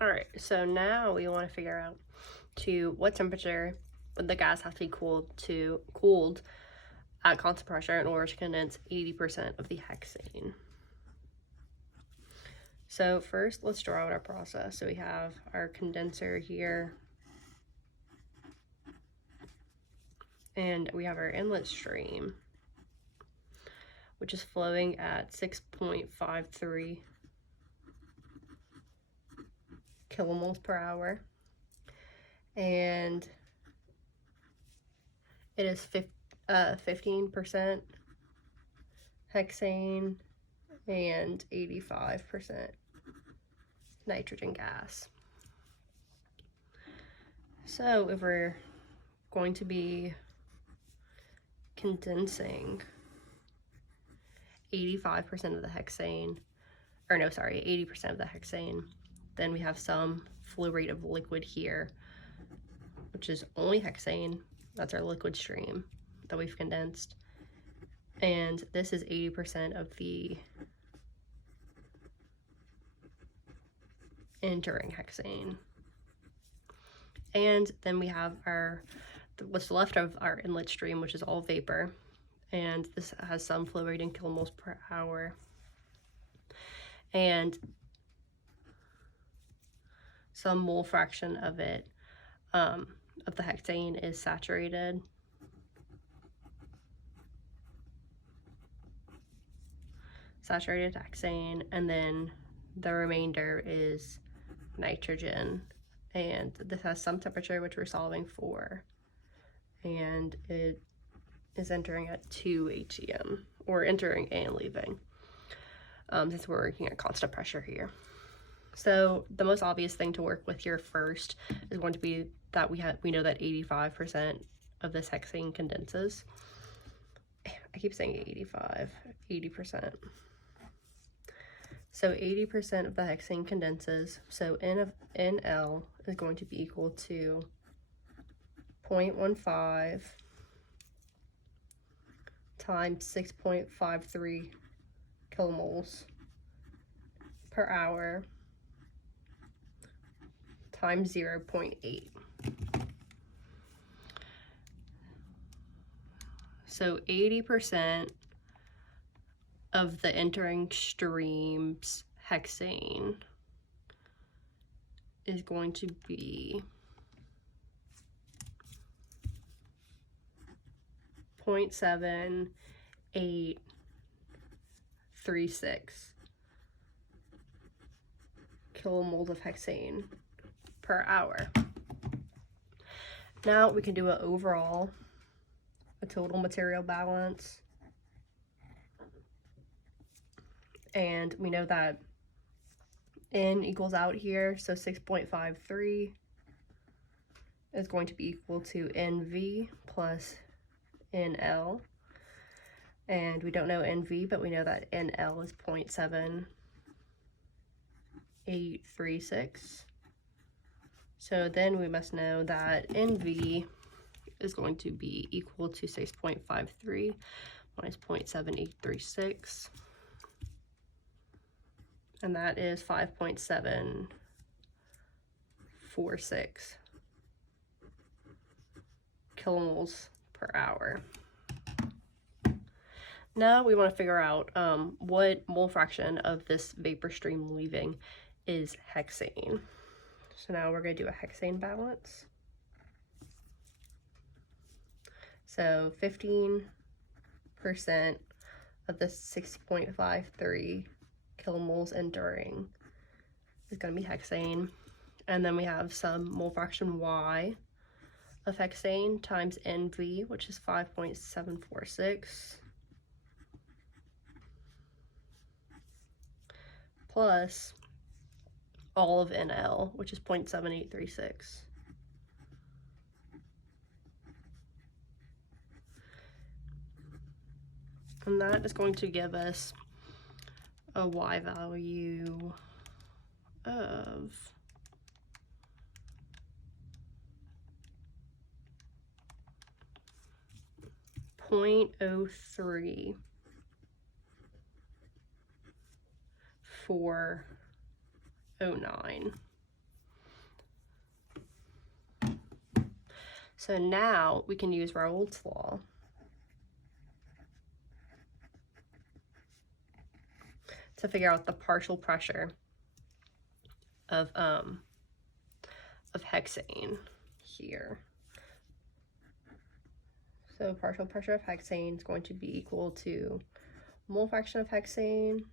All right, so now we want to figure out to what temperature would the gas have to be cooled at constant pressure in order to condense 80% of the hexane. So first, let's draw out our process. So we have our condenser here, and we have our inlet stream, which is flowing at 6.53 kilomoles per hour. And it is 15% hexane and 85% nitrogen gas. So if we're going to be condensing 85% of the hexane, or no, sorry, 80% of the hexane, then we have some flow rate of liquid here, which is only hexane. That's our liquid stream that we've condensed. And this is 80% of the entering hexane. And then we have what's left of our inlet stream, which is all vapor. And this has some flow rate in kilomoles per hour. And some mole fraction of it, of the hexane, is saturated. Saturated hexane, and then the remainder is nitrogen. And this has some temperature, which we're solving for, and it is entering at 2 atm, or entering and leaving, since we're working at constant pressure here. So the most obvious thing to work with here first is going to be that we know that 85% of this hexane condenses. I keep saying 80%. So 80% of the hexane condenses. So N of NL is going to be equal to 0.15 times 6.53 kilomoles per hour times 0.8. So 80% of the entering stream's hexane is going to be 0.7836 kilomoles of hexane per hour. Now we can do a total material balance. And we know that N equals out here, so 6.53 is going to be equal to NV plus NL. And we don't know NV, but we know that NL is 0.7836. So then we must know that NV is going to be equal to 6.53 minus 0.7836. And that is 5.746 kilomoles per hour. Now we want to figure out what mole fraction of this vapor stream leaving is hexane. So now we're going to do a hexane balance. So 15% of the 6.53 kilomoles entering is going to be hexane. And then we have some mole fraction Y of hexane times NV, which is 5.746, plus all of NL, which is 0.7836. And that is going to give us a Y value of 0.03409. So now we can use Raoult's law to figure out the partial pressure of hexane here. So partial pressure of hexane is going to be equal to mole fraction of hexane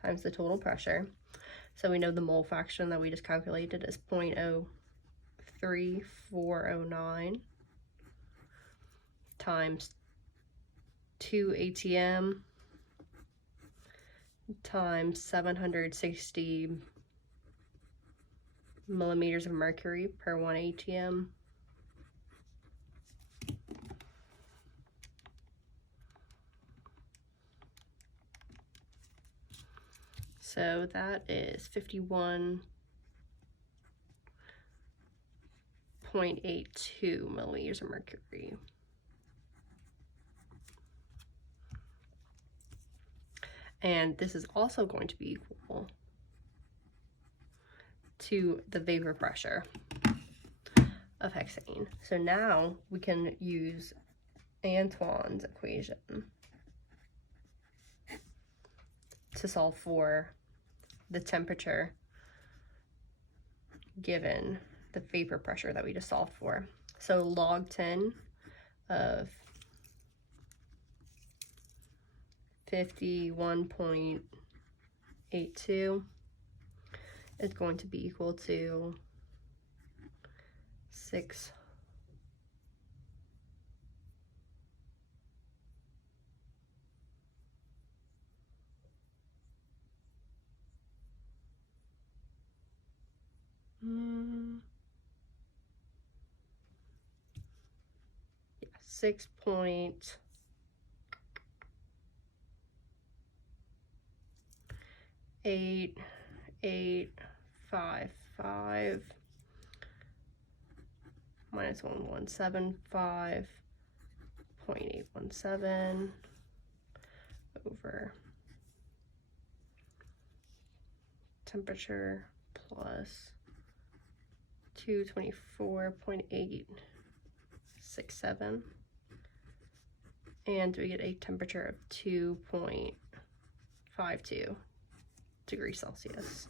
times the total pressure. So we know the mole fraction that we just calculated is 0.03409 times 2 ATM times 760 millimeters of mercury per 1 ATM. So that is 51.82 millimeters of mercury. And this is also going to be equal to the vapor pressure of hexane. So now we can use Antoine's equation to solve for the temperature given the vapor pressure that we just solved for. So log 10 of 51.82 is going to be equal to 6 6.8855 minus 1175.817 over temperature plus 224.867, and we get a temperature of 2.52 degrees Celsius.